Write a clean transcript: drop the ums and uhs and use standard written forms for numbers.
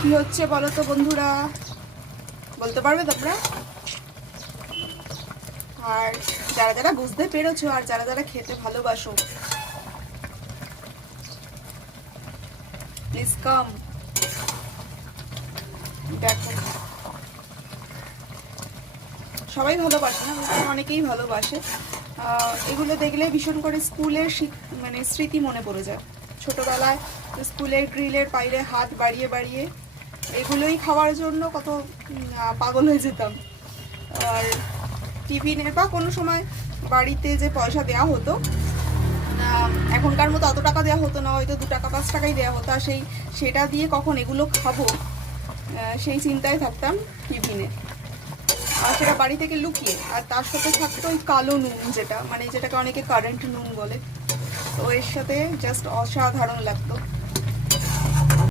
কি হচ্ছে বলো তো বন্ধুরা, বলতে পারবে তোমরা? আর যারা যারা বুঝতে পেরেছো আর যারা যারা খেতে ভালোবাসো, প্লিজ কাম। দেখো সবাই ভালোবাসে না, অনেকেই ভালোবাসে। এগুলো দেখলে ভীষণ করে স্কুলের মানে স্মৃতি মনে পড়ে যায়। ছোটবেলায় স্কুলের গ্রিলের বাইরে হাত বাড়িয়ে বাড়িয়ে এগুলোই খাওয়ার জন্য কত পাগল হয়ে যেতাম। আর টিফিনে বা কোনো সময় বাড়িতে যে পয়সা দেওয়া হতো, এখনকার মতো অত টাকা দেওয়া হতো না, হয়তো 2 টাকা 5 টাকাই দেওয়া হতো। আর সেটা দিয়ে কখন এগুলো খাবো সেই চিন্তায় থাকতাম টিফিনে। আর সেটা বাড়ি থেকে লুকিয়ে। আর তার সাথে থাকতো ওই কালো নুন, যেটাকে অনেকে কারেন্ট নুন বলে। তো এর সাথে জাস্ট অসাধারণ লাগতো।